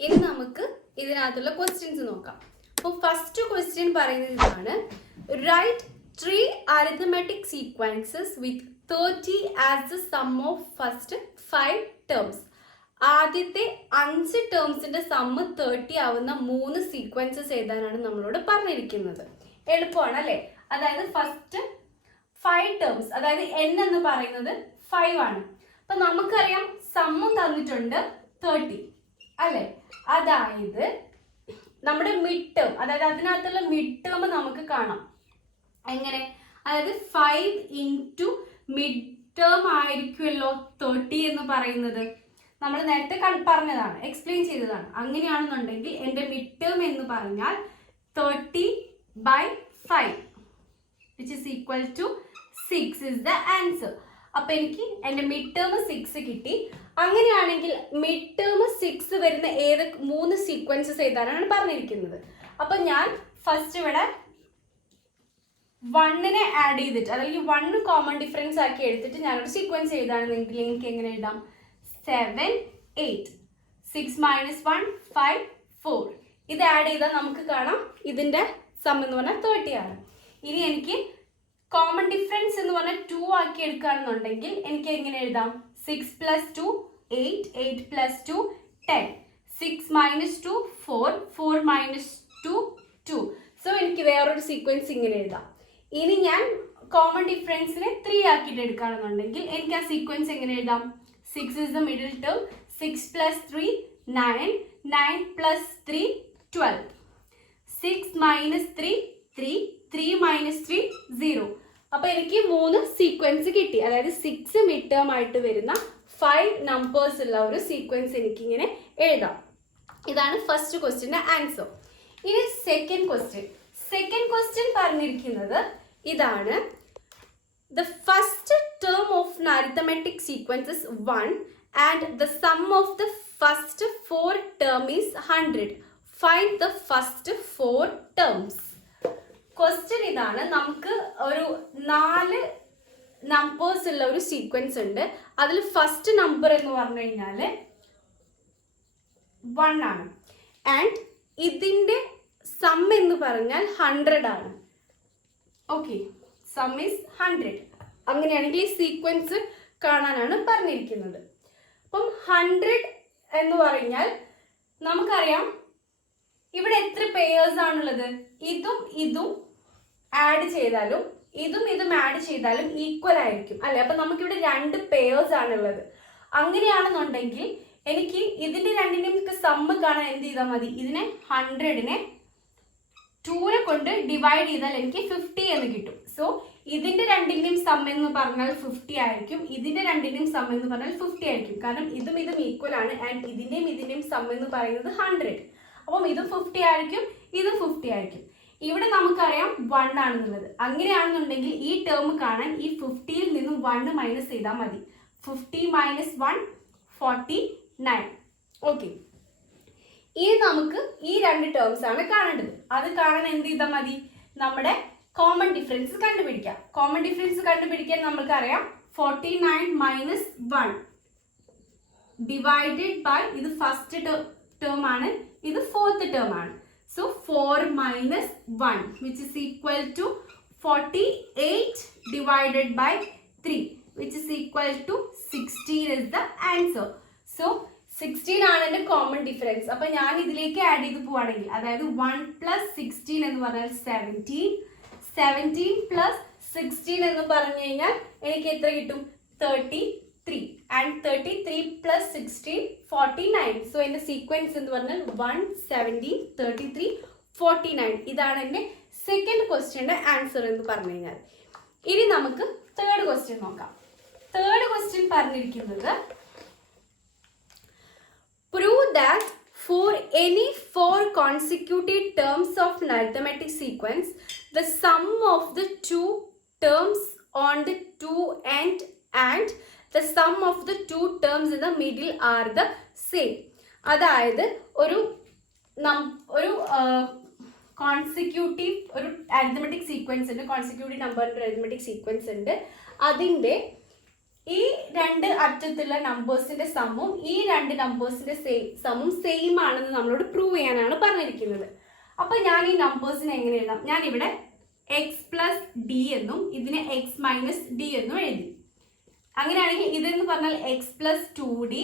ഇനി നമുക്ക് ഇതിനകത്തുള്ള ക്വസ്റ്റ്യൻസ് നോക്കാം. അപ്പോൾ ഫസ്റ്റ് ക്വസ്റ്റ്യൻ പറയുന്നത് ഇതാണ്: right 3 arithmetic sequences with 30 as the sum of first 5 terms. ആദ്യത്തെ 5 ടേംസിന്റെ സമ്മ് 30 ആവുന്ന 3 സീക്വൻസസ് എഴുതാനാണ് നമ്മളോട് പറഞ്ഞിരിക്കുന്നത്. എളുപ്പമാണ് അല്ലേ? അതായത് ഫസ്റ്റ് 5 ടേംസ്, അതായത് n എന്ന് പറയുന്നത് 5 ആണ്. അപ്പൊ നമുക്കറിയാം സമ്മും തന്നിട്ടുണ്ട് 30 അല്ലേ? അതായത് നമ്മുടെ മിഡ് ടേം, അതായത് അതിനകത്തുള്ള മിഡ് ടേം നമുക്ക് കാണാം. എങ്ങനെ? അതായത് 5 ഇൻറ്റു മിഡ് ടേം ആയിരിക്കുമല്ലോ 30 എന്ന് പറയുന്നത്. നമ്മൾ നേരത്തെ പറഞ്ഞതാണ്, എക്സ്പ്ലെയിൻ ചെയ്തതാണ്. അങ്ങനെയാണെന്നുണ്ടെങ്കിൽ എൻ്റെ മിഡ് ടേം എന്ന് പറഞ്ഞാൽ 30/5 which is equal to 6 is the answer. അപ്പൊ എനിക്ക് എൻ്റെ മിഡ് ടേം 6 കിട്ടി. അങ്ങനെയാണെങ്കിൽ മിഡ് ടേം 6 വരുന്ന ഏത് 3 സീക്വൻസസ് എഴുതാനാണ് പറഞ്ഞിരിക്കുന്നത്. അപ്പൊ ഞാൻ ഫസ്റ്റ് ഇവിടെ 1നെ ആഡ് ചെയ്തിട്ട്, അല്ലെങ്കിൽ 1 കോമൺ ഡിഫറൻസ് ആക്കി എടുത്തിട്ട് ഞാനൊരു സീക്വൻസ് എഴുതാണെന്നെങ്കിൽ എനിക്ക് എങ്ങനെ എഴുതാം? 7 8 6 - 1 5 4. ഇത് ആഡ് ചെയ്താൽ നമുക്ക് കാണാം ഇതിന്റെ സം എന്ന് പറഞ്ഞാൽ 30 ആണ്. ഇനി എനിക്ക് കോമൺ ഡിഫറൻസ് എന്ന് പറഞ്ഞാൽ 2 ആക്കി എടുക്കുകയാണെന്നുണ്ടെങ്കിൽ എനിക്ക് എങ്ങനെ എഴുതാം? 6 + 2 8 8 + 2 10 6 - 2 4 4 - 2 2. സോ എനിക്ക് വേറൊരു സീക്വൻസ് ഇങ്ങനെ എഴുതാം. ഇനി ഞാൻ കോമൺ ഡിഫറൻസിനെ 3 ആക്കിയിട്ട് എടുക്കുകയാണെന്നുണ്ടെങ്കിൽ എനിക്ക് ആ സീക്വൻസ് എങ്ങനെ എഴുതാം? 6 is the middle term, 6 + 3 9 9 + 3 12 6 - 3 3 3 - 3 0. അപ്പൊ എനിക്ക് 3 സീക്വൻസ് കിട്ടി. അതായത് 6 മിഡ് ടേം ആയിട്ട് വരുന്ന 5 നമ്പേഴ്സ് ഉള്ള ഒരു സീക്വൻസ് എനിക്കിങ്ങനെ എഴുതാം. ഇതാണ് ഫസ്റ്റ് ക്വസ്റ്റ്യൻ്റെ ആൻസർ. ഇനി സെക്കൻഡ് ക്വസ്റ്റ്യൻ പറഞ്ഞിരിക്കുന്നത് ഇതാണ്: the first term of an arithmetic sequence is 1 and the sum of the first 4 term is 100. Find the first 4 terms. Question ഇതാണ്: നമുക്ക് ഒരു 4 നമ്പേഴ്സ് ഉള്ള ഒരു സീക്വൻസ് ഉണ്ട്. അതിൽ ഫസ്റ്റ് നമ്പർ എന്ന് പറഞ്ഞു കഴിഞ്ഞാൽ 1 ആണ്. ആൻഡ് ഇതിൻ്റെ സം എന്ന് പറഞ്ഞാൽ 100 ആണ്. Okay, some is 100. അങ്ങനെയാണെങ്കിൽ ഈ സീക്വൻസ് കാണാനാണ് പറഞ്ഞിരിക്കുന്നത്. അപ്പം 100 എന്ന് പറഞ്ഞാൽ നമുക്കറിയാം ഇവിടെ എത്ര പെയേഴ്സ് ആണുള്ളത്? ഇതും ആഡ് ചെയ്താലും ഇതും ആഡ് ചെയ്താലും ഈക്വൽ ആയിരിക്കും അല്ലെ? അപ്പൊ നമുക്കിവിടെ 2 പെയേഴ്സ് ആണുള്ളത്. അങ്ങനെയാണെന്നുണ്ടെങ്കിൽ എനിക്ക് ഇതിന്റെ രണ്ടിന്റെയും സമ്മ് കാണാൻ എന്ത് ചെയ്താൽ മതി? ഇതിനെ 100നെ 2നെ കൊണ്ട് ഡിവൈഡ് ചെയ്താൽ എനിക്ക് 50 എന്ന് കിട്ടും. സോ ഇതിന്റെ രണ്ടിന്റെയും സം എന്ന് പറഞ്ഞാൽ 50 ആയിരിക്കും, ഇതിന്റെ രണ്ടിന്റെയും സം എന്ന് പറഞ്ഞാൽ 50 ആയിരിക്കും. കാരണം ഇതും ഈക്വൽ ആണ്. ആൻഡ് ഇതിന്റെയും സം എന്ന് പറയുന്നത് 100. അപ്പം ഇതും 50 ആയിരിക്കും, ഇതും 50 ആയിരിക്കും. ഇവിടെ നമുക്കറിയാം 1 ആണെന്നുള്ളത്. അങ്ങനെയാണെന്നുണ്ടെങ്കിൽ ഈ ടേം കാണാൻ ഈ 50യിൽ നിന്നും 1 മൈനസ് ചെയ്താൽ മതി. 50 - 1 49. ഓക്കെ, ഇനി നമുക്ക് ഈ 2 ടേംസ് ആണ് കാണേണ്ടത്. അത് കാണാൻ എന്ത് ചെയ്താൽ മതി? നമ്മുടെ കോമൺ ഡിഫറൻസ് കണ്ടുപിടിക്കാം. കോമൺ ഡിഫറൻസ് കണ്ടുപിടിക്കാൻ നമുക്കറിയാം 49 - 1 ഡിവൈഡഡ് ബൈ, ഇത് ഫസ്റ്റ് ടേം ആണ്, ഇത് ഫോർത്ത് ടേം ആണ്. So 4 - 1 which is equal to 48 divided by 3 which is equal to 16 is the answer. So 16 ആണ് എൻ്റെ കോമൺ ഡിഫറൻസ്. അപ്പൊ ഞാൻ ഇതിലേക്ക് ആഡ് ചെയ്ത് പോവാണെങ്കിൽ, അതായത് 1 + 16 എന്ന് പറഞ്ഞാൽ 17 17 + 16 എന്ന് പറഞ്ഞു കഴിഞ്ഞാൽ എനിക്ക് എത്ര കിട്ടും? 33. ആൻഡ് 33 + 16 49. സോ എൻ്റെ സീക്വൻസ് എന്ന് പറഞ്ഞാൽ 1 17 33 49. ഇതാണ് എൻ്റെ സെക്കൻഡ് ക്വസ്റ്റ്യൻ്റെ ആൻസർ എന്ന് പറഞ്ഞു കഴിഞ്ഞാൽ. ഇനി നമുക്ക് തേർഡ് ക്വസ്റ്റ്യൻ നോക്കാം. തേർഡ് ക്വസ്റ്റ്യൻ പറഞ്ഞിരിക്കുന്നത്: prove that for any 4 consecutive terms of an arithmetic sequence, the sum of the 2 terms on the 2 end and the sum of the 2 terms in the middle are the same. അതായത് ഒരു consecutive ഒരു arithmetic sequence ഉണ്ട്, consecutive നമ്പറിൻ്റെ arithmetic sequence ഉണ്ട്. അതിൻ്റെ ഈ രണ്ട് അറ്റത്തുള്ള നമ്പേഴ്സിന്റെ സമ്മും ഈ രണ്ട് നമ്പേഴ്സിന്റെ സമ്മും സെയിം ആണെന്ന് നമ്മളോട് പ്രൂവ് ചെയ്യാനാണ് പറഞ്ഞിരിക്കുന്നത്. അപ്പൊ ഞാൻ ഈ നമ്പേഴ്സിനെ എങ്ങനെ എഴുതാം? ഞാൻ ഇവിടെ എക്സ് പ്ലസ് ഡി എന്നും ഇതിനെ എക്സ് മൈനസ് ഡി എന്നും എഴുതി. അങ്ങനെയാണെങ്കിൽ ഇതെന്ന് പറഞ്ഞാൽ X plus 2d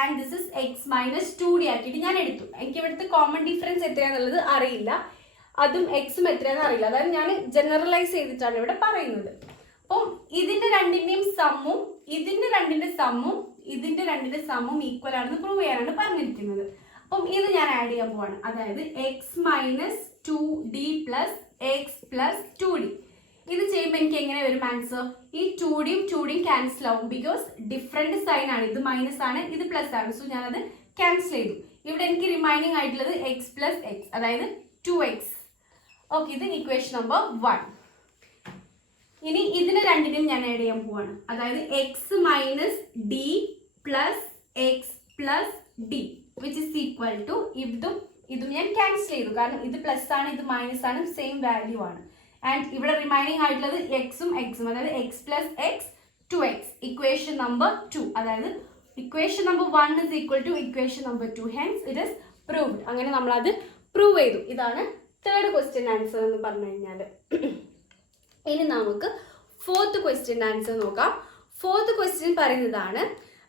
and this is X minus 2d ആക്കിയിട്ട് ഞാൻ എടുത്തു. എനിക്ക് ഇവിടുത്തെ കോമൺ ഡിഫറൻസ് എത്രയാന്നുള്ളത് അറിയില്ല, അതും എക്സും എത്രയാണെന്ന് അറിയില്ല. അതായത് ഞാൻ ജനറലൈസ് ചെയ്തിട്ടാണ് ഇവിടെ പറയുന്നത്. അപ്പം ഇതിന്റെ രണ്ടിന്റെയും സമ്മും ഇതിന്റെ രണ്ടിന്റെ സമ്മും ഈക്വൽ ആണെന്ന് പ്രൂവ് ചെയ്യാനാണ് പറഞ്ഞിരിക്കുന്നത്. അപ്പം ഇത് ഞാൻ ആഡ് ചെയ്യാൻ പോവാണ്. അതായത് x minus 2d plus x plus 2d. ഇത് ചെയ്യുമ്പോൾ എനിക്ക് എങ്ങനെ വരും ആൻസർ? ഈ 2d ക്യാൻസൽ ആവും, ബിക്കോസ് ഡിഫറെന്റ് സൈൻ ആണ്. ഇത് മൈനസ് ആണ്, ഇത് പ്ലസ് ആണ്. സോ ഞാനത് ക്യാൻസൽ ചെയ്തു. ഇവിടെ എനിക്ക് റിമൈനിങ് ആയിട്ടുള്ളത് എക്സ് പ്ലസ് എക്സ്, അതായത് 2x. ഓക്കെ, ഇത് ഇക്വേഷൻ നമ്പർ 1. ഇനി ഇതിനെ രണ്ടിനും ഞാൻ ആഡ് ചെയ്യാൻ പോവാണ്. അതായത് x minus d plus x plus d which is equal to ഇതും ഞാൻ ക്യാൻസൽ ചെയ്തു, കാരണം ഇത് പ്ലസ് ആണ് ഇത് മൈനസ് ആണ്, സെയിം വാല്യൂ ആണ്. ആൻഡ് ഇവിടെ റിമൈനിങ് ആയിട്ടുള്ളത് എക്സും എക്സും, അതായത് x plus x 2x. Equation number 2, അതായത് equation number 1 is equal to equation number 2. Hence it is proved. അങ്ങനെ നമ്മളത് പ്രൂവ് ചെയ്തു. ഇതാണ് തേർഡ് ക്വസ്റ്റ്യൻ ആൻസർ എന്ന് പറഞ്ഞു കഴിഞ്ഞാൽ. ഇനി നമുക്ക് ഫോർത്ത് ക്വസ്റ്റ്യൻ ആൻസർ നോക്കാം. ഫോർത്ത് ക്വസ്റ്റ്യൻ പറയുന്നതാണ്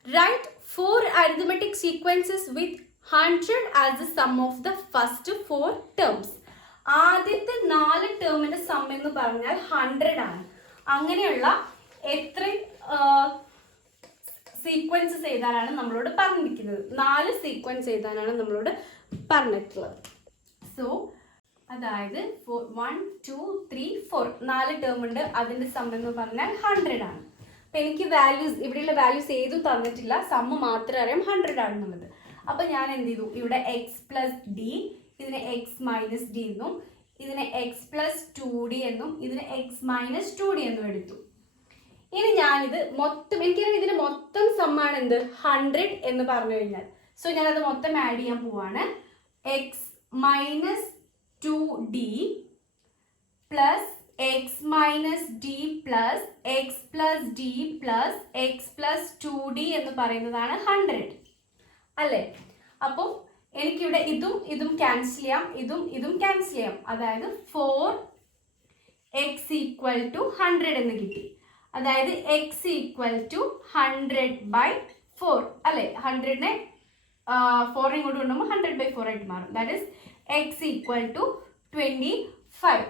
write 4 arithmetic sequences with 100 as the sum of the first 4 terms. ആദ്യത്തെ 4 ടേമിന്റെ സം എന്ന് പറഞ്ഞാൽ 100 ആണ്. അങ്ങനെയുള്ള എത്ര സീക്വൻസസ് എഴുതാനാണ് നമ്മളോട് പറഞ്ഞിരിക്കുന്നത്? 4 സീക്വൻസ് എഴുതാനാണ് നമ്മളോട് പറഞ്ഞിട്ടുള്ളത്. സോ അതായത് 1 2 3 4 4 ടേം ഉണ്ട്, അതിന്റെ സം എന്ന് പറഞ്ഞാൽ 100 ആണ്. അപ്പൊ എനിക്ക് വാല്യൂസ്, ഇവിടെയുള്ള വാല്യൂസ് ഏതും തന്നിട്ടില്ല, സമ്മ് മാത്രമേ അറിയാം 100 ആണെന്നുള്ളത്. അപ്പൊ ഞാൻ എന്ത് ചെയ്തു? ഇവിടെ എക്സ് പ്ലസ് ഡി, ഇതിനെ എക്സ് മൈനസ് ഡി എന്നും ഇതിനെ എക്സ് പ്ലസ് 2d എന്നും ഇതിനെ എക്സ് മൈനസ് 2d എന്നും എടുത്തു. ഇനി ഞാനിത് മൊത്തം, എനിക്കറിയാം ഇതിന്റെ മൊത്തം സമ്മാണ് എന്ത് 100 എന്ന് പറഞ്ഞു കഴിഞ്ഞാൽ. സോ ഞാനത് മൊത്തം ആഡ് ചെയ്യാൻ പോവാണ്. X minus 2d plus X minus d plus x plus D plus x plus 2d എന്ന് പറയുന്നതാണ് 100 അല്ലേ? അപ്പോൾ എനിക്കിവിടെ ഇതും ക്യാൻസൽ ചെയ്യാം, ഇതും ക്യാൻസൽ ചെയ്യാം. അതായത് 4x ഈക്വൽ ടു 100 എന്ന് കിട്ടി. അതായത് x ഈക്വൽ ടു 100/4 അല്ലേ? 100നെ 4 ഇങ്ങോട്ട് കൊണ്ടുപോകുമ്പോൾ 100/4 ആയിട്ട് മാറും. That is x equal to 25.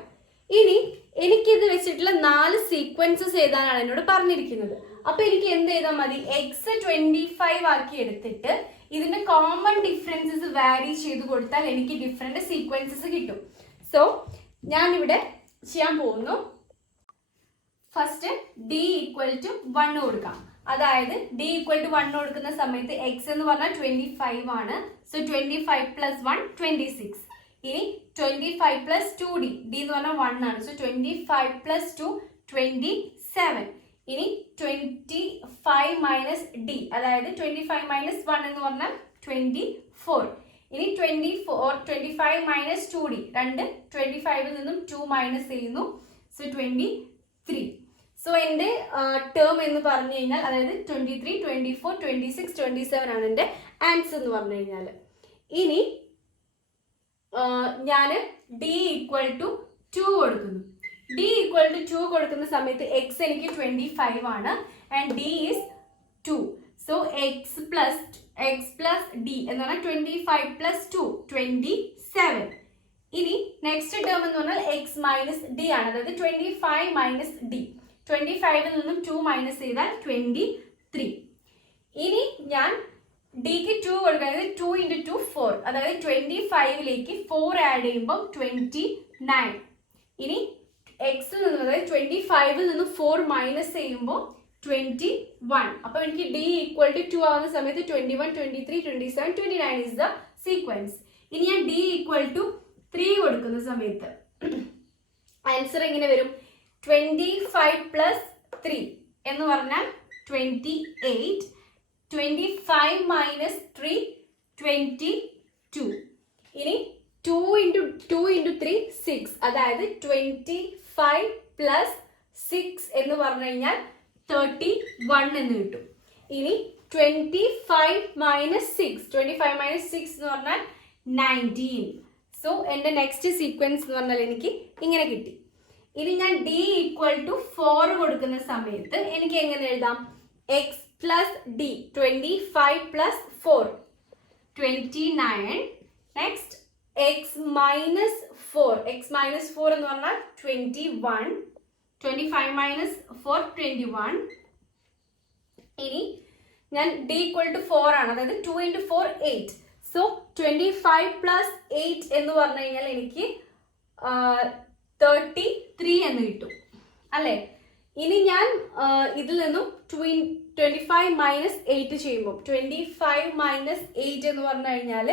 ഇനി എനിക്കിത് വെച്ചിട്ടുള്ള 4 സീക്വൻസസ് എഴുതാനാണ് എന്നോട് പറഞ്ഞിരിക്കുന്നത്. അപ്പൊ എനിക്ക് എന്ത് ചെയ്താൽ മതി? എക്സ് 25 ആക്കി എടുത്തിട്ട് ഇതിന്റെ കോമൺ ഡിഫറൻസസ് വാരി ചെയ്ത് കൊടുത്താൽ എനിക്ക് ഡിഫറെന്റ് സീക്വൻസസ് കിട്ടും. സോ ഞാൻ ഇവിടെ ചെയ്യാൻ പോകുന്നു. ഫസ്റ്റ് ഡി ഈക്വൽ ടു 1 കൊടുക്കാം. അതായത് ഡി ഈക്വൽ ടു 1 കൊടുക്കുന്ന സമയത്ത് എക്സ് എന്ന് പറഞ്ഞാൽ 25 ആണ്. So 25 plus 1 26. ഇനി 25 പ്ലസ് 2d, ഡി എന്ന് പറഞ്ഞാൽ 1 ആണ്. So 25 plus 2 27. ഇനി 25 മൈനസ് ഡി, അതായത് 25 മൈനസ് 1 എന്ന് പറഞ്ഞാൽ 24. ഇനി 25 മൈനസ് 2d, 25ൽ നിന്നും 2 മൈനസ് ചെയ്യുന്നു. സോ 23. സോ എൻ്റെ ടേം എന്ന് പറഞ്ഞു കഴിഞ്ഞാൽ അതായത് 23, 24, 26, 27 ആണ് എൻ്റെ ആൻസർ എന്ന് പറഞ്ഞു കഴിഞ്ഞാൽ. ഇനി ഞാൻ ഡി ഈക്വൽ ടു 2 കൊടുക്കുന്നു. ഡി ഈക്വൽ ടു 2 കൊടുക്കുന്ന സമയത്ത് എക്സ് എനിക്ക് 25 ആണ് and D is 2. So X plus D എന്ന് പറഞ്ഞാൽ 25 പ്ലസ് 2 27. ഇനി നെക്സ്റ്റ് ടേം എന്ന് പറഞ്ഞാൽ എക്സ് മൈനസ് ഡി ആണ്. അതായത് 25 മൈനസ് ഡി, 25ൽ നിന്നും 2 മൈനസ് ചെയ്താൽ 23. ഇനി ഞാൻ ഡിക്ക് 2 കൊടുക്കുന്നത് 2 × 2 4, അതായത് 25ലേക്ക് 4 ആഡ് ചെയ്യുമ്പോൾ 29. ഇനി എക്സിൽ നിന്ന് അതായത് 25ൽ നിന്ന് 4 മൈനസ് ചെയ്യുമ്പോൾ 21. അപ്പോൾ എനിക്ക് ഡി ഈക്വൽ ടു 2 ആവുന്ന സമയത്ത് 21, 23, 27, 29 is the sequence. ഇനി ഞാൻ ഡി ഈക്വൽ ടു 3 കൊടുക്കുന്ന സമയത്ത് ആൻസർ എങ്ങനെ വരും? 25 പ്ലസ് 3 എന്ന് പറഞ്ഞാൽ 28. 25 മൈനസ് 3 22. ഇനി 2 × 3 6, അതായത് 25 പ്ലസ് 6 എന്ന് പറഞ്ഞു കഴിഞ്ഞാൽ 31 എന്ന് കിട്ടും. ഇനി 25 മൈനസ് 6 എന്ന് പറഞ്ഞാൽ 19. സോ എൻ്റെ നെക്സ്റ്റ് സീക്വൻസ് എന്ന് പറഞ്ഞാൽ എനിക്ക് ഇങ്ങനെ കിട്ടി. ഇനി ഞാൻ d ഈക്വൽ ടു 4 കൊടുക്കുന്ന സമയത്ത് എനിക്ക് എങ്ങനെ എഴുതാം? X plus D, 25 plus 4 29. Next X minus 4 എന്ന് പറഞ്ഞാൽ 21. 25 മൈനസ് 4 21. ഇനി ഞാൻ d ഈക്വൽ ടു 4 ആണ്, അതായത് 2 into 4 8. സോ 25 പ്ലസ് 8 എന്ന് പറഞ്ഞു കഴിഞ്ഞാൽ എനിക്ക് 33 എന്ന് കിട്ടും അല്ലേ? ഇനി ഞാൻ ഇതിൽ നിന്നും 25 മൈനസ് 8 ചെയ്യുമ്പോൾ 25 മൈനസ് 8 എന്ന് പറഞ്ഞു കഴിഞ്ഞാൽ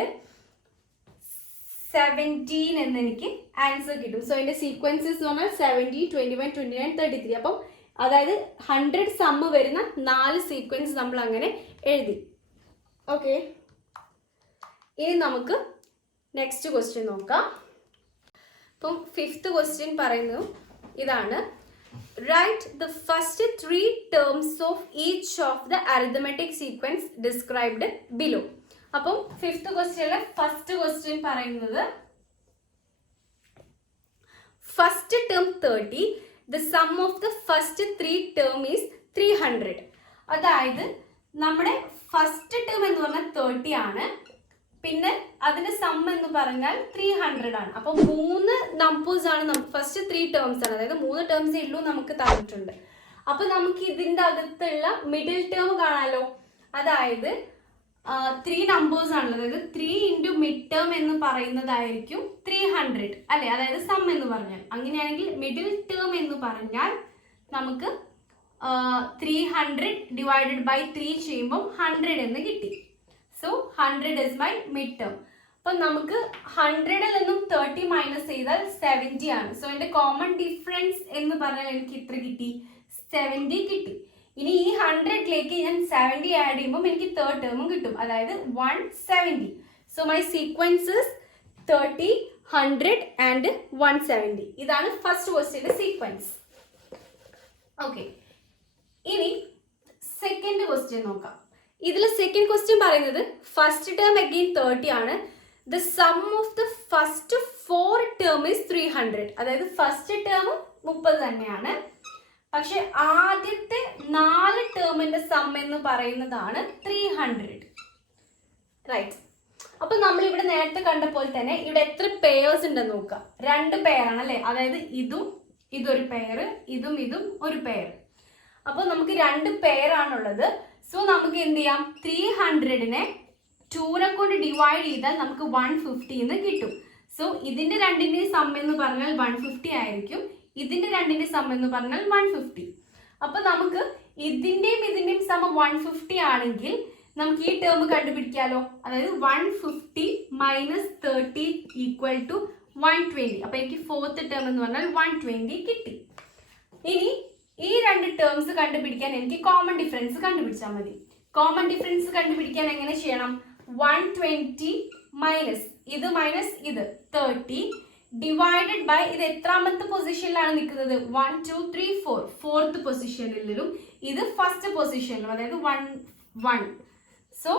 17 എന്ന് എനിക്ക് ആൻസർ കിട്ടും. സോ അതിൻ്റെ സീക്വൻസസ് എന്ന് പറഞ്ഞാൽ 17, 21, 29, 33. അപ്പം അതായത് 100 സമ്മ് വരുന്ന 4 സീക്വൻസ് നമ്മൾ അങ്ങനെ എഴുതി. ഓക്കെ, ഇനി നമുക്ക് നെക്സ്റ്റ് ക്വസ്റ്റ്യൻ നോക്കാം. അപ്പം 5th ക്വസ്റ്റ്യൻ പറയുന്നു ഇതാണ്. Write the first 3 terms of each of the arithmetic sequence described below. അപ്പം 5th ക്വസ്റ്റ്യനിലെ ഫസ്റ്റ് ക്വസ്റ്റ്യൻ പറയുന്നത് first term 30, the sum of the first 3 term is 300. അതായത് നമ്മുടെ ഫസ്റ്റ് ടേം എന്ന് പറഞ്ഞാൽ 30 ആണ്, പിന്നെ അതിന്റെ സം എന്ന് പറഞ്ഞാൽ 300 ആണ്. അപ്പൊ 3 നമ്പേഴ്സ് ആണ് നമുക്ക് ഫസ്റ്റ് 3 ടേംസ് ആണ്, അതായത് 3 ടേംസ് ഉള്ളൂ നമുക്ക് തന്നിട്ടുണ്ട്. അപ്പൊ നമുക്ക് ഇതിന്റെ അകത്തുള്ള മിഡിൽ ടേം കാണാലോ. അതായത് 3 നമ്പേഴ്സ് ആണല്ലോ, അതായത് 3 ഇൻറ്റു മിഡ് ടേം എന്ന് പറയുന്നതായിരിക്കും 300 അല്ലെ? അതായത് സം എന്ന് പറഞ്ഞാൽ അങ്ങനെയാണെങ്കിൽ മിഡിൽ ടേം എന്ന് പറഞ്ഞാൽ നമുക്ക് 300 ഡിവൈഡഡ് ബൈ 3 ചെയ്യുമ്പോൾ 100 എന്ന് കിട്ടി. So 100 is my mid term. അപ്പം നമുക്ക് 100ൽ നിന്നും 30 മൈനസ് ചെയ്താൽ 70 ആണ്. സോ എൻ്റെ കോമൺ ഡിഫറൻസ് എന്ന് പറഞ്ഞാൽ എനിക്ക് ഇത്ര കിട്ടി, 70 കിട്ടി. ഇനി ഈ 100ലേക്ക് ഞാൻ 70 ആഡ് ചെയ്യുമ്പോൾ എനിക്ക് തേർഡ് ടേമും കിട്ടും, അതായത് 170. So my sequences 30, 100 and 170. ഇതാണ് ഫസ്റ്റ് ക്വസ്റ്റ്യൻ്റെ സീക്വൻസ്. ഓക്കെ, ഇനി സെക്കൻഡ് ക്വസ്റ്റ്യൻ നോക്കാം. ഇതിൽ സെക്കൻഡ് ക്വസ്റ്റ്യൻ പറയുന്നത് ഫസ്റ്റ് ടേം അഗെയിൻ 30 ആണ്. The sum of the first 4 term is 300. അതായത് ഫസ്റ്റ് ടേം 30 തന്നെയാണ്, പക്ഷെ ആദ്യത്തെ 4 ടേമിന്റെ സം എന്ന് പറയുന്നതാണ് 300. റൈറ്റ്. അപ്പൊ നമ്മൾ ഇവിടെ നേരത്തെ കണ്ട പോലെ തന്നെ ഇവിടെ എത്ര പെയർസ് ഉണ്ടെന്ന് നോക്കാം. 2 പെയറാണ് അല്ലെ? അതായത് ഇതൊരു പെയർ, ഇതും ഒരു പെയർ. അപ്പൊ നമുക്ക് 2 പെയറാണുള്ളത്. സോ നമുക്ക് എന്ത് ചെയ്യാം? 300നെ 2നെ കൊണ്ട് ഡിവൈഡ് ചെയ്താൽ നമുക്ക് 150 എന്ന് കിട്ടും. സോ ഇതിന്റെ രണ്ടിന്റെയും സം എന്ന് പറഞ്ഞാൽ 150 ആയിരിക്കും, ഇതിന്റെ രണ്ടിന്റെ സം എന്ന് പറഞ്ഞാൽ 150. അപ്പൊ നമുക്ക് ഇതിന്റെയും സം 150 ആണെങ്കിൽ നമുക്ക് ഈ ടേം കണ്ടുപിടിക്കാലോ. അതായത് 150 മൈനസ് 30 ഈക്വൽ ടു 120. അപ്പൊ എനിക്ക് ഫോർത്ത് ടേം എന്ന് പറഞ്ഞാൽ 120 കിട്ടി. ഇനി ഈ 2 ടേംസ് കണ്ടുപിടിക്കാൻ എനിക്ക് കോമൺ ഡിഫറൻസ് കണ്ടുപിടിച്ചാൽ മതി. കോമൺ ഡിഫറൻസ് കണ്ടുപിടിക്കാൻ എങ്ങനെ ചെയ്യണം? 120 മൈനസ് ഇത് 30 ഡിവൈഡഡ് ബൈ ഇത് എത്രാമത്തെ പൊസിഷനിലാണ് നിൽക്കുന്നത്? 1 2 3 4 ഫോർത്ത് പൊസിഷനിലും ഇത് ഫസ്റ്റ് പൊസിഷനിലും, അതായത് 1. സോ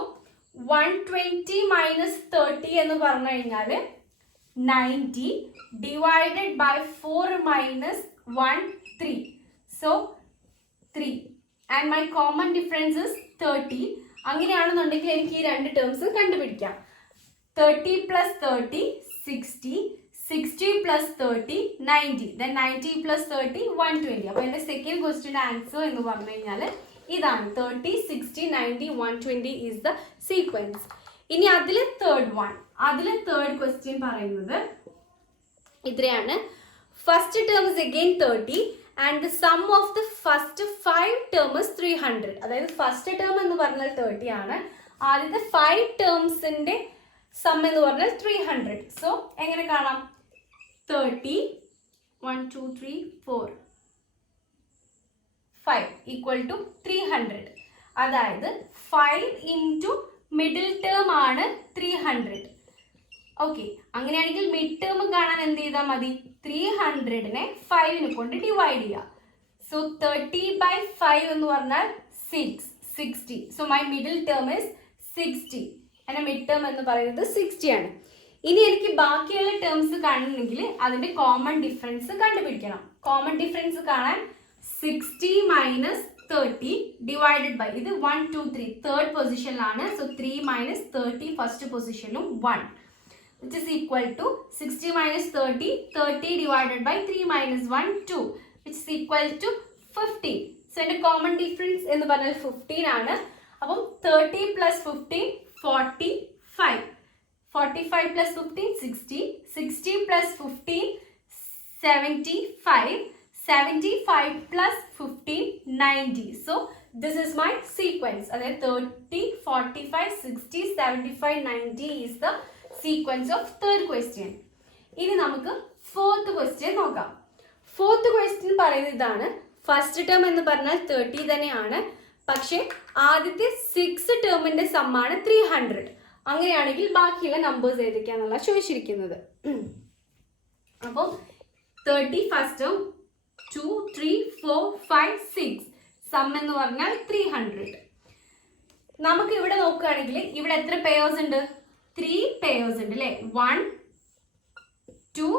120 മൈനസ് 30 എന്ന് പറഞ്ഞു കഴിഞ്ഞാൽ 90 divided by 4 minus 1 3. So 3 and my common difference is 30. അങ്ങനെയാണെന്നുണ്ടെങ്കിൽ എനിക്ക് ഈ 2 ടേംസ് കണ്ടുപിടിക്കാം. 30 plus 30 60, 60 plus 30 90, then 90 plus 30 120. അപ്പോൾ എൻ്റെ സെക്കൻഡ് ക്വസ്റ്റ്യൻ്റെ ആൻസർ എന്ന് പറഞ്ഞു കഴിഞ്ഞാൽ ഇതാണ് 30, 60, 90, 120 is the sequence. ഇനി അതിലെ തേർഡ് ക്വസ്റ്റ്യൻ പറയുന്നത് ഇത്രയാണ്. First term is again 30 and the sum of the first 5 term is 300. അതായത് ഫസ്റ്റ് ടേം എന്ന് പറഞ്ഞാൽ 30 ആണ്, ആദ്യത്തെ 5 ടേംസിന്റെ സം എന്ന് പറഞ്ഞാൽ 300. സോ എങ്ങനെ കാണാം? 30 1 2 3 4 5 ഈക്വൽ ടു 300. അതായത് 5 ഇൻറ്റു മിഡിൽ ടേം ആണ് 300. ഓക്കെ, അങ്ങനെയാണെങ്കിൽ മിഡ് ടേം കാണാൻ എന്ത് ചെയ്താൽ മതി? 300നെ 5നെ കൊണ്ട് ഡിവൈഡ് ചെയ്യുക. സോ 30/5 എന്ന് പറഞ്ഞാൽ 60. So my middle term is 60. എൻ്റെ മിഡ് ടേം എന്ന് പറയുന്നത് 60 ആണ്. ഇനി എനിക്ക് ബാക്കിയുള്ള ടേംസ് കാണണമെങ്കിൽ അതിന്റെ കോമൺ ഡിഫറൻസ് കണ്ടുപിടിക്കണം. കോമൺ ഡിഫറൻസ് കാണാൻ 60 മൈനസ് 30 ഡിവൈഡഡ് ബൈ, ഇത് 1 2 3 തേർഡ് പൊസിഷനിലാണ്. സോ 3 മൈനസ് 30 ഫസ്റ്റ് പൊസിഷനിലും 1, which is equal to 60 minus 30, 30 divided by 3 minus 1, 2, which is equal to 15. So, എൻ്റെ കോമൺ ഡിഫറൻസ് എന്ന് പറഞ്ഞാൽ 15 ആണ്. അപ്പം 30 plus 15, 45. 45 plus 15, 60. 60 plus 15, 75. 75 plus 15, 90. So, this is my sequence. അതായത് 30, 45, 60, 75, 90 is the sequence of third question. ഇനി നമുക്ക് fourth question നോക്കാം. fourth question പറയുന്നത് ഇതാണ്. ഫസ്റ്റ് ടേം എന്ന് പറഞ്ഞാൽ 30 തന്നെയാണ്, പക്ഷെ ആദ്യത്തെ 6 ടേമിന്റെ സമ്മാണ് 300. അങ്ങനെയാണെങ്കിൽ ബാക്കിയുള്ള നമ്പേഴ്സ് ഏതൊക്കെയാണെന്നുള്ള ചോദിച്ചിരിക്കുന്നത്. അപ്പോൾ 30 ഫസ്റ്റ് ടേം 2 3 4 5 6, സം എന്ന് പറഞ്ഞാൽ 300. നമുക്ക് ഇവിടെ നോക്കുകയാണെങ്കിൽ ഇവിടെ എത്ര പെയേഴ്സ് ഉണ്ട്? 3 പെയേഴ്സ് ഉണ്ട് അല്ലേ? 1 2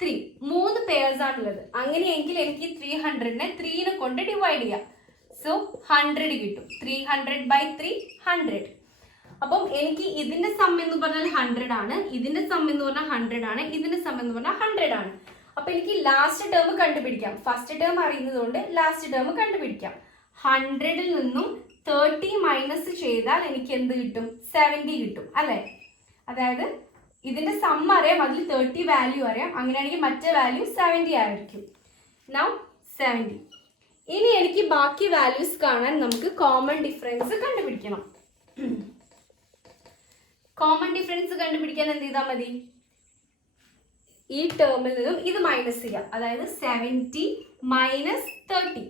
3, 3 പെയേഴ്സ് ആണുള്ളത്. അങ്ങനെയെങ്കിൽ എനിക്ക് 300നെ 3 കൊണ്ട് ഡിവൈഡ് ചെയ്യാം. സോ 100 കിട്ടും. 300/3 100. അപ്പം എനിക്ക് ഇതിന്റെ സം എന്ന് പറഞ്ഞാൽ 100 ആണ്, ഇതിന്റെ സം എന്ന് പറഞ്ഞാൽ 100 ആണ്, ഇതിന്റെ സം എന്ന് പറഞ്ഞാൽ 100 ആണ്. അപ്പൊ എനിക്ക് ലാസ്റ്റ് ടേം കണ്ടുപിടിക്കാം. ഫസ്റ്റ് ടേം അറിയുന്നത് കൊണ്ട് ലാസ്റ്റ് ടേം കണ്ടുപിടിക്കാം. 100ൽ നിന്നും 30 മൈനസ് ചെയ്താൽ എനിക്ക് എന്ത് കിട്ടും? 70 കിട്ടും അല്ലെ? അതായത് ഇതിന്റെ സം അറിയാം, അതിൽ 30 വാല്യൂ അറിയാം. അങ്ങനെയാണെങ്കിൽ മറ്റേ വാല്യൂ 70 ആയിരിക്കും. നൗ 70. ഇനി എനിക്ക് ബാക്കി വാല്യൂസ് കാണാൻ നമുക്ക് കോമൺ ഡിഫറൻസ് കണ്ടുപിടിക്കണം. കോമൺ ഡിഫറൻസ് കണ്ടുപിടിക്കാൻ എന്ത് ചെയ്താൽ മതി? ഈ ടേമിൽ നിന്നും ഇത് മൈനസ് ചെയ്യാം. അതായത് 70 മൈനസ് 30.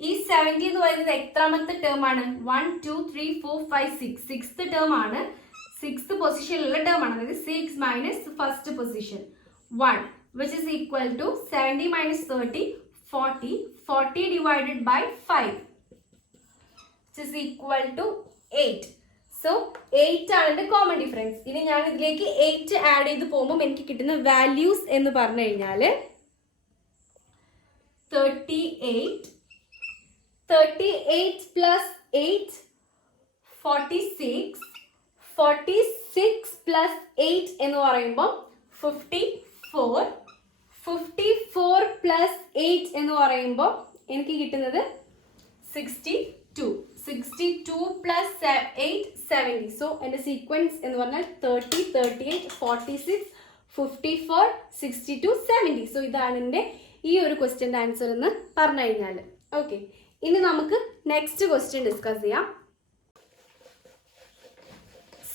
ഈ 70 എന്ന് പറയുന്നത് എത്രാമത്തെ ടേം ആണ്? 1 2 3 4 5 6, 6th ടേം ആണ്. 6th പൊസിഷനിലുള്ള ടേം ആണ്. അതായത് 6 minus first position 1, which is equal to 70 minus 30, 40. 40 divided by 5, which is equal to 8. So 8 ആണ് എൻ്റെ കോമൺ ഡിഫറൻസ്. ഇനി ഞാൻ ഇതിലേക്ക് 8 ആഡ് ചെയ്ത് പോകുമ്പോൾ എനിക്ക് കിട്ടുന്ന വാല്യൂസ് എന്ന് പറഞ്ഞു കഴിഞ്ഞാൽ 38 പ്ലസ് 8 46, 46 പ്ലസ് 8 എന്ന് പറയുമ്പോൾ 54, 54 പ്ലസ് 8 എന്ന് പറയുമ്പോൾ എനിക്ക് കിട്ടുന്നത് 62, 62 പ്ലസ് 8 70. സോ എൻ്റെ സീക്വൻസ് എന്ന് പറഞ്ഞാൽ 30 38 46 54 62 70. സോ ഇതാണ് എൻ്റെ ഈ ഒരു ക്വസ്റ്റ്യൻ്റെ ആൻസർ എന്ന് പറഞ്ഞു കഴിഞ്ഞാൽ. ഓക്കെ, ഇനി നമുക്ക് നെക്സ്റ്റ് ക്വസ്റ്റ്യൻ ഡിസ്കസ് ചെയ്യാം.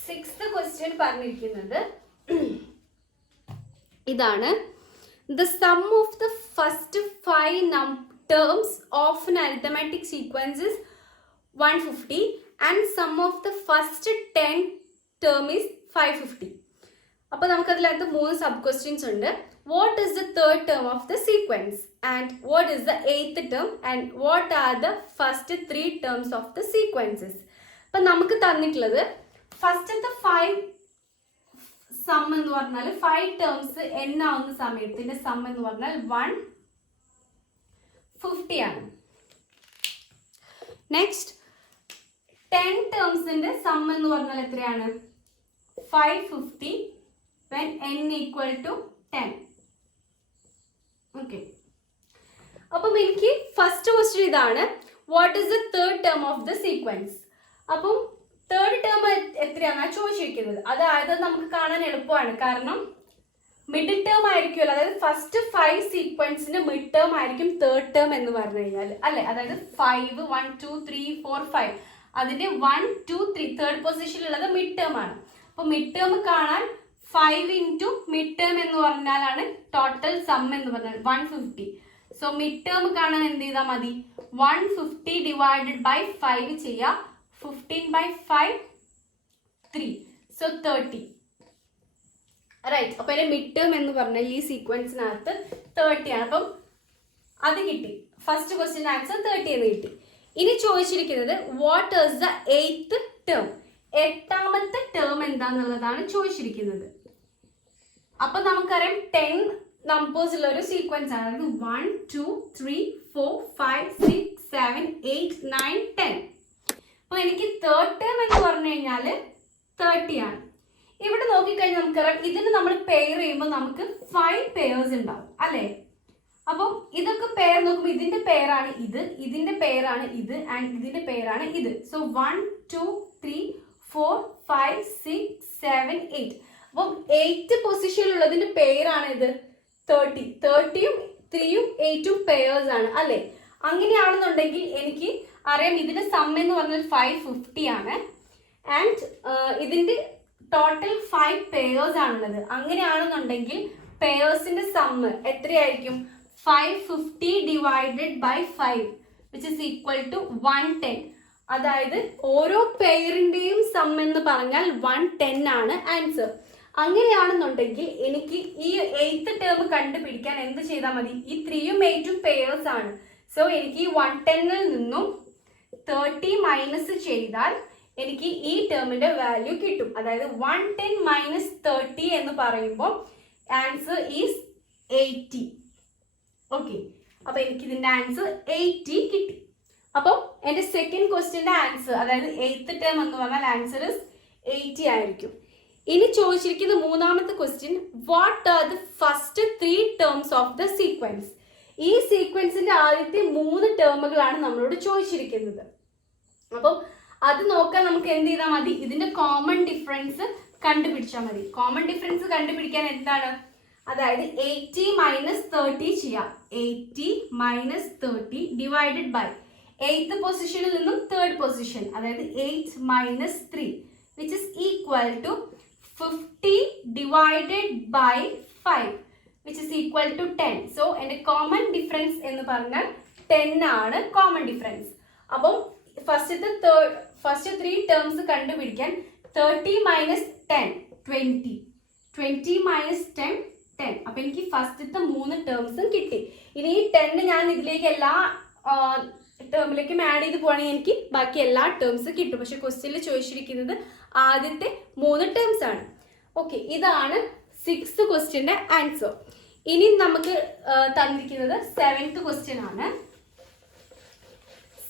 6th ക്വസ്റ്റ്യൻ പറഞ്ഞിരിക്കുന്നത് ഇതാണ്. The sum of the first 5 terms of an arithmetic sequence is 150 and sum of the first 10 term is 550. അപ്പോൾ നമുക്ക് അതിലകത്ത് 3 സബ് ക്വസ്റ്റ്യൻസ് ഉണ്ട്. What is the third term of the sequence and what is the 8th term and what are the first 3 terms of the sequences? അപ്പോൾ നമുക്ക് തന്നിട്ടുള്ളത് ഫസ്റ്റത്തെ 5 some എന്ന് പറഞ്ഞാൽ 5 terms n ആവുന്ന സമയത്തിന്റെ സം എന്ന് പറഞ്ഞാൽ 150 ആണ്. നെക്സ്റ്റ് 10 ടേംസിന്റെ സം എന്ന് പറഞ്ഞാൽ എത്രയാണ്? 550 when n equal to 10. Okay, അപ്പം എനിക്ക് ഫസ്റ്റ് ക്വസ്റ്റ്യൻ ഇതാണ്. What is the third term of the sequence? അപ്പം തേർഡ് ടേം എത്രയാണെന്നാണ് ചോദിച്ചിരിക്കുന്നത്. അതായത് നമുക്ക് കാണാൻ എളുപ്പമാണ്, കാരണം മിഡ് ടേം ആയിരിക്കുമല്ലോ. അതായത് ഫസ്റ്റ് 5 സീക്വൻസിന്റെ മിഡ് ടേം ആയിരിക്കും തേർഡ് ടേം എന്ന് പറഞ്ഞു കഴിഞ്ഞാൽ അല്ലെ? അതായത് 5 1 2 3 4 5, അതിന്റെ 1 2 3 തേർഡ് പൊസിഷനിലുള്ളത് മിഡ് ടേം ആണ്. അപ്പൊ മിഡ് ടേം കാണാൻ 5 into മിഡ് ടേം എന്ന് പറഞ്ഞാലാണ് ടോട്ടൽ സം എന്ന് പറഞ്ഞാൽ 150. സോ മിഡ് ടേം കാണാൻ എന്ത് ചെയ്താൽ മതി? 150 ഡിവൈഡഡ് ബൈ 5 ചെയ്യാം. 15/5 3, സോ 30. റൈറ്റ്. അപ്പൊ എൻ്റെ മിഡ് ടേം എന്ന് പറഞ്ഞാൽ ഈ സീക്വൻസിനകത്ത് 30 ആണ്. അപ്പം അത് കിട്ടി. ഫസ്റ്റ് ക്വസ്റ്റ്യൻ്റെ ആൻസർ 30 എന്ന് കിട്ടി. ഇനി ചോദിച്ചിരിക്കുന്നത് what is the 8th term, 8ാമത്തെ ടേം എന്താന്നുള്ളതാണ് ചോദിച്ചിരിക്കുന്നത്. അപ്പൊ നമുക്കറിയാം 10 നമ്പേഴ്സ് ഉള്ള ഒരു സീക്വൻസ് ആണ്. അതായത് 1 2 3 4 5 6 7 8 9 10. അപ്പൊ എനിക്ക് തേർഡ് ടേം എന്ന് പറഞ്ഞു കഴിഞ്ഞാൽ 30 ആണ്. ഇവിടെ നോക്കിക്കഴിഞ്ഞാൽ നമുക്കറിയാം ഇതിന് നമ്മൾ പെയർ ചെയ്യുമ്പോൾ നമുക്ക് 5 പെയർസ് ഉണ്ടാവും അല്ലേ. അപ്പം ഇതൊക്കെ പെയർ നോക്കുമ്പോൾ ഇതിന്റെ പെയറാണ് ഇത്, ഇതിന്റെ പെയറാണ് ഇത്, ആൻഡ് ഇതിന്റെ പെയറാണ് ഇത്. സോ 1 2 3 4 5 6 7 8. അപ്പം 8th പൊസിഷനിലുള്ളതിന്റെ പെയറാണ് ഇത് 30. 30യും 3യും 8ഉം പെയേഴ്സ് ആണ് അല്ലേ. അങ്ങനെയാണെന്നുണ്ടെങ്കിൽ എനിക്ക് അറിയാം ഇതിന്റെ സം എന്ന് പറഞ്ഞാൽ 550 ആണ്. ആൻഡ് ഇതിന്റെ ടോട്ടൽ 5 പെയേഴ്സ് ആണുള്ളത്. അങ്ങനെയാണെന്നുണ്ടെങ്കിൽ പെയേഴ്സിന്റെ സമ്മ് എത്രയായിരിക്കും? 550 divided by 5 which is equal to 110. അതായത് ഓരോ പെയറിന്റെയും സം എന്ന് പറഞ്ഞാൽ 110 ആണ് ആൻസർ. അങ്ങനെയാണെന്നുണ്ടെങ്കിൽ എനിക്ക് ഈ 8th ടേം കണ്ടുപിടിക്കാൻ എന്ത് ചെയ്താൽ മതി? ഈ 3യും 8ഉം പെയേഴ്സ് ആണ്. സോ എനിക്ക് ഈ 110ൽ നിന്നും 30 മൈനസ് ചെയ്താൽ എനിക്ക് ഈ ടേമിന്റെ വാല്യൂ കിട്ടും. അതായത് 110 മൈനസ് 30 എന്ന് പറയുമ്പോൾ ആൻസർ ഈസ് 80. ഓക്കെ, അപ്പൊ എനിക്ക് ഇതിന്റെ ആൻസർ 80 കിട്ടി. അപ്പോൾ എന്റെ സെക്കൻഡ് ക്വസ്റ്റ്യന്റെ ആൻസർ അതായത് 8th ടേം എന്ന് പറഞ്ഞാൽ ആൻസർ ഇസ് 80 ആയിരിക്കും. ഇനി ചോദിച്ചിരിക്കുന്ന മൂന്നാമത്തെ question what are the first 3 terms of the sequence. ഈ സീക്വൻസിന്റെ ആദ്യത്തെ 3 ടേമുകളാണ് നമ്മളോട് ചോദിച്ചിരിക്കുന്നത്. അപ്പം അത് നോക്കാൻ നമുക്ക് എന്ത് ചെയ്താൽ മതി? ഇതിന്റെ കോമൺ ഡിഫറൻസ് കണ്ടുപിടിച്ചാൽ മതി. കോമൺ ഡിഫറൻസ് കണ്ടുപിടിക്കാൻ എന്താണ്? അതായത് 80 മൈനസ് 30 ചെയ്യാം. 80 മൈനസ് 30 ഡിവൈഡഡ് ബൈ 8th പൊസിഷനിൽ നിന്നും 3rd പൊസിഷൻ, അതായത് 8 minus 3 which is equal to 50 divided by 5 which is equal to 10. So എൻ്റെ കോമൺ ഡിഫറൻസ് എന്ന് പറഞ്ഞാൽ 10 ആണ് കോമൺ ഡിഫറൻസ്. അപ്പം ഫസ്റ്റ് 3 ടേംസ് കണ്ടുപിടിക്കാൻ 30 മൈനസ് 10 20, 20 മൈനസ് 10 10. അപ്പൊ എനിക്ക് ഫസ്റ്റത്തെ 3 ടേംസും കിട്ടി. ഇനി ഈ 10 ഞാൻ ഇതിലേക്ക് എല്ലാ ടേമിലേക്കും ആഡ് ചെയ്ത് പോവാണെങ്കിൽ എനിക്ക് ബാക്കി എല്ലാ ടേംസും കിട്ടും. പക്ഷെ ക്വസ്റ്റ്യനിൽ ചോദിച്ചിരിക്കുന്നത് ആദ്യത്തെ 3 ടേംസ് ആണ്. ഓക്കെ, ഇതാണ് 6th ക്വസ്റ്റ്യന്റെ ആൻസർ. ഇനി നമുക്ക് തന്നിരിക്കുന്നത് 7th ക്വസ്റ്റ്യൻ ആണ്.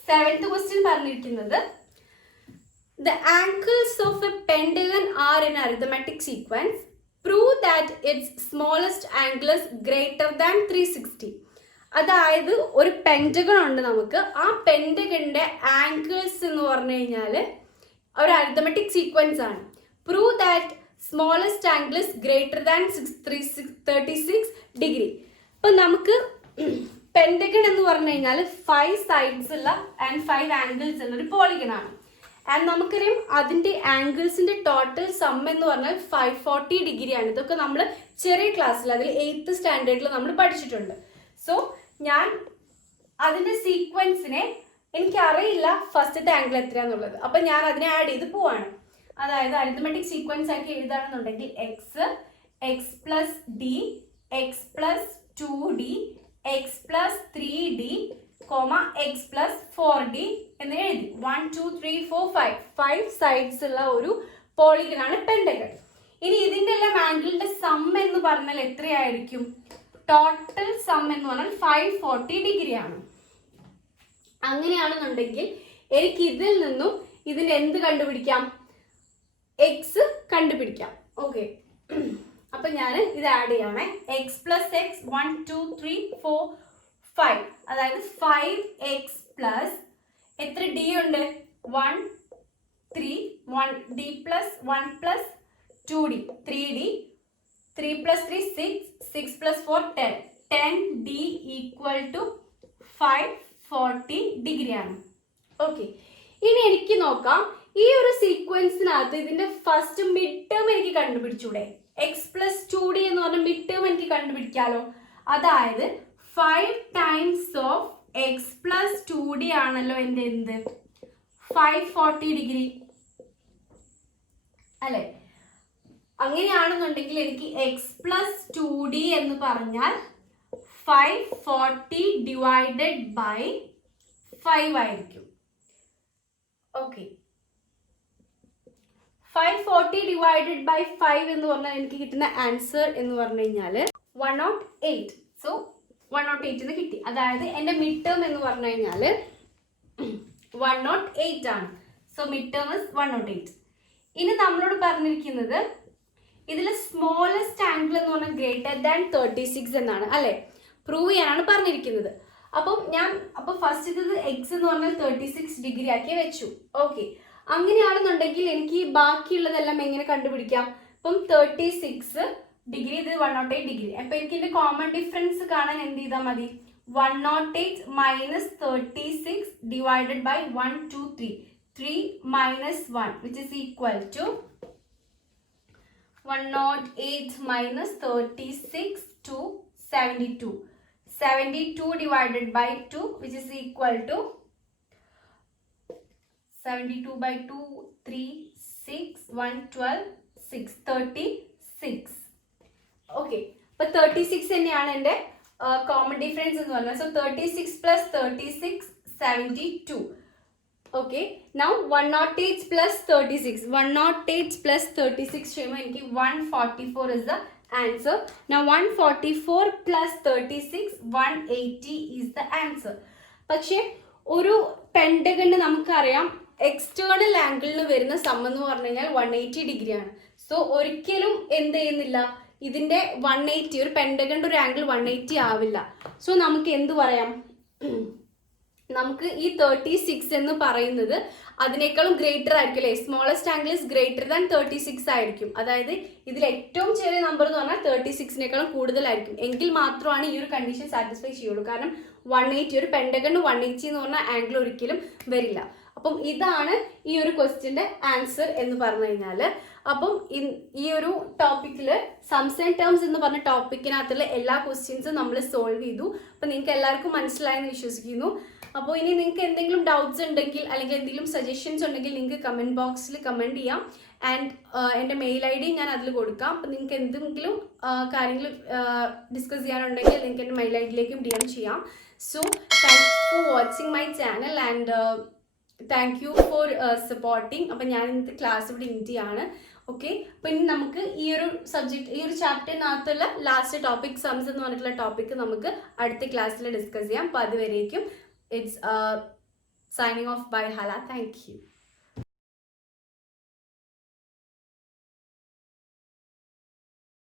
7th ക്വസ്റ്റ്യൻ പറഞ്ഞിരിക്കുന്നത് the angles of a pentagon are in arithmetic sequence. Prove that its smallest angle is greater than 360. അതായത് ഒരു പെൻറ്റഗൺ ഉണ്ട് നമുക്ക്. ആ പെൻറ്റഗണിന്റെ ആംഗിൾസ് എന്ന് പറഞ്ഞു കഴിഞ്ഞാൽ ഒരു അരിത്തമെറ്റിക് സീക്വൻസ് ആണ്. Prove that smallest angle is greater than 36 degree. ഇപ്പം നമുക്ക് പെൻറ്റഗൺ എന്ന് പറഞ്ഞു കഴിഞ്ഞാൽ 5 സൈഡ്സ് ഉള്ള ആൻഡ് 5 ആംഗിൾസ് ഉള്ള ഒരു പോളിഗൺ ആണ്. ആൻഡ് നമുക്കറിയാം അതിൻ്റെ ആംഗിൾസിൻ്റെ ടോട്ടൽ സം എന്ന് പറഞ്ഞാൽ 540 ഡിഗ്രി ആണ്. ഇതൊക്കെ നമ്മൾ ചെറിയ ക്ലാസ്സിൽ അതിൽ 8th സ്റ്റാൻഡേർഡിൽ നമ്മൾ പഠിച്ചിട്ടുണ്ട്. സോ ഞാൻ അതിൻ്റെ സീക്വൻസിനെ എനിക്ക് അറിയില്ല ഫസ്റ്റത്തെ ആംഗിൾ എത്രയാന്നുള്ളത്. അപ്പം ഞാൻ അതിനെ ആഡ് ചെയ്ത് പോവാണ്. അതായത് അരിത്തമെറ്റിക് സീക്വൻസ് ആക്കി എഴുതുകയാണെന്നുണ്ടെങ്കിൽ X plus D, X plus 2d, X plus 3d, X plus 4d എന്ന് എഴുതി. 1 2 3 4 5 സൈഡ്സ് ഉള്ള ഒരു പോളിഗൺ ആണ് പെൻറ്റഗൺ. ഇനി ഇതിൻ്റെ എല്ലാം ആംഗിളിന്റെ സം എന്ന് പറഞ്ഞാൽ എത്രയായിരിക്കും? ടോട്ടൽ സം എന്ന് പറഞ്ഞാൽ 540 ഡിഗ്രി ആണ്. അങ്ങനെയാണെന്നുണ്ടെങ്കിൽ എനിക്ക് ഇതിൽ നിന്നും ഇതിന് എന്ത് കണ്ടുപിടിക്കാം? എക്സ് കണ്ടുപിടിക്കാം. ഓക്കെ, അപ്പൊ ഞാൻ ഇത് ആഡ് ചെയ്യണേ. എക്സ് പ്ലസ് എക്സ് 1 2 3 4 5, അതായത് 5x പ്ലസ് എത്ര ഡി ഉണ്ട്? 1 3 1 d plus 1 plus 2d 3d, 3 plus 3 6, 6 plus 4 10, 10d equal to 540 degree ആണ്. ഓക്കെ, ഇനി എനിക്ക് നോക്കാം ഈ ഒരു സീക്വൻസിനകത്ത് ഇതിന്റെ ഫസ്റ്റ് മിഡ് ടേം എനിക്ക് കണ്ടുപിടിച്ചൂടെ? എക്സ് പ്ലസ് 2d എന്ന് പറഞ്ഞ മിഡ് ടേം എനിക്ക് കണ്ടുപിടിക്കാലോ. അതായത് 5 times of X plus 2d ആണല്ലോ എൻ്റെ എന്ത്? 540 ഡിഗ്രി അല്ലെ? അങ്ങനെയാണെന്നുണ്ടെങ്കിൽ എനിക്ക് എക്സ് പ്ലസ് 2d എന്ന് പറഞ്ഞാൽ 540 ഡിവൈഡഡ് ബൈ 5 ആയിരിക്കും. ഓക്കെ, 540 ഡിവൈഡഡ് ബൈ 5 എന്ന് പറഞ്ഞാൽ എനിക്ക് കിട്ടുന്ന ആൻസർ എന്ന് പറഞ്ഞു കഴിഞ്ഞാൽ 108. സോ 108 കിട്ടി. അതായത് എൻ്റെ മിഡ് ടേം എന്ന് പറഞ്ഞു കഴിഞ്ഞാൽ 108 ആണ്. So mid term is 108. ഇനി നമ്മളോട് പറഞ്ഞിരിക്കുന്നത് ഇതിൽ സ്മോളസ്റ്റ് ആംഗിൾ എന്ന് പറഞ്ഞാൽ ഗ്രേറ്റർ ദാൻ 36 എന്നാണ് അല്ലേ, പ്രൂവ് ചെയ്യാനാണ് പറഞ്ഞിരിക്കുന്നത്. അപ്പോൾ ഫസ്റ്റ് ഇത് എക്സ് എന്ന് പറഞ്ഞാൽ 36 ഡിഗ്രി ആക്കി വെച്ചു. ഓക്കെ, അങ്ങനെയാണെന്നുണ്ടെങ്കിൽ എനിക്ക് ബാക്കിയുള്ളതെല്ലാം എങ്ങനെ കണ്ടുപിടിക്കാം? ഇപ്പം 36 ഡിഗ്രി, ഇത് 108 ഡിഗ്രി. അപ്പൊ എനിക്ക് ഇതിന്റെ കോമൺ ഡിഫറൻസ് കാണാൻ എന്ത് ചെയ്താൽ മതി? 108 minus 36 divided by 1 2 3 3 minus 1 which is equal to 108 minus 36 to 72. 72 divided by 2 which is equal to 72 by 2 3 6 1 12 6 36. Okay, but 36 തന്നെയാണ് എൻ്റെ കോമൺ ഡിഫറൻസ് എന്ന് പറഞ്ഞാൽ. So 36 plus 36 72. Okay, now 108 plus 36. 108 plus 36 ചെയ്യുമ്പോൾ എനിക്ക് 144 is the answer. Now 144 plus 36 180 is the answer. പക്ഷേ ഒരു പെൻഡഗണ് നമുക്കറിയാം external ആംഗിളിൽ വരുന്ന സം എന്ന് പറഞ്ഞു കഴിഞ്ഞാൽ 180 ഡിഗ്രി ആണ്. സോ ഒരിക്കലും എന്ത് ചെയ്യുന്നില്ല, ഇതിന്റെ 180 ഒരു പെൻഡഗണിന്റെ ഒരു ആംഗിൾ 180 ആവില്ല. സോ നമുക്ക് എന്ത് പറയാം? നമുക്ക് ഈ 36 എന്ന് പറയുന്നത് അതിനേക്കാളും ഗ്രേറ്റർ ആയിരിക്കും അല്ലേ. Smallest angle is greater than 36 ആയിരിക്കും. അതായത് ഇതിൽ ഏറ്റവും ചെറിയ നമ്പർ എന്ന് പറഞ്ഞാൽ 36നേക്കാളും കൂടുതലായിരിക്കും. എങ്കിൽ മാത്രമാണ് ഈ ഒരു കണ്ടീഷൻ സാറ്റിസ്ഫൈ ചെയ്യുള്ളൂ. കാരണം 180 ഒരു പെൻഡഗണ് 180 എന്ന് പറഞ്ഞ ആംഗിൾ ഒരിക്കലും വരില്ല. അപ്പം ഇതാണ് ഈ ഒരു ക്വസ്റ്റ്യന്റെ ആൻസർ എന്ന് പറഞ്ഞു കഴിഞ്ഞാൽ. അപ്പം ഈ ഒരു ടോപ്പിക്കിൽ സംസ് ആൻഡ് ടേംസ് എന്ന് പറഞ്ഞ ടോപ്പിക്കിനകത്തുള്ള എല്ലാ ക്വസ്റ്റ്യൻസും നമ്മൾ സോൾവ് ചെയ്തു. അപ്പം നിങ്ങൾക്ക് എല്ലാവർക്കും മനസ്സിലായെന്ന് വിശ്വസിക്കുന്നു. അപ്പോൾ ഇനി നിങ്ങൾക്ക് എന്തെങ്കിലും ഡൗട്ട്സ് ഉണ്ടെങ്കിൽ അല്ലെങ്കിൽ എന്തെങ്കിലും സജഷൻസ് ഉണ്ടെങ്കിൽ നിങ്ങൾക്ക് കമൻറ്റ് ബോക്സിൽ കമൻറ്റ് ചെയ്യാം. ആൻഡ് എൻ്റെ മെയിൽ ID ഞാൻ അതിൽ കൊടുക്കാം. അപ്പോൾ നിങ്ങൾക്ക് എന്തെങ്കിലും കാര്യങ്ങൾ ഡിസ്കസ് ചെയ്യാനുണ്ടെങ്കിൽ നിങ്ങൾക്ക് എൻ്റെ മെയിൽ IDയിലേക്കും DM ചെയ്യാം. So thanks for watching my channel and thank you for supporting. അപ്പം ഞാൻ ഇന്നത്തെ ക്ലാസ് ഇവിടെ ഇന്ത്യയാണ്. ഓക്കെ, അപ്പം ഇനി നമുക്ക് ഈ ഒരു സബ്ജക്റ്റ് ഈ ഒരു ചാപ്റ്ററിനകത്തുള്ള ലാസ്റ്റ് ടോപ്പിക് സംസ് എന്ന് പറഞ്ഞിട്ടുള്ള ടോപ്പിക്ക് നമുക്ക് അടുത്ത ക്ലാസ്സിൽ ഡിസ്കസ് ചെയ്യാം. അപ്പോൾ അതുവരേക്കും it's signing off by Hala. Thank you.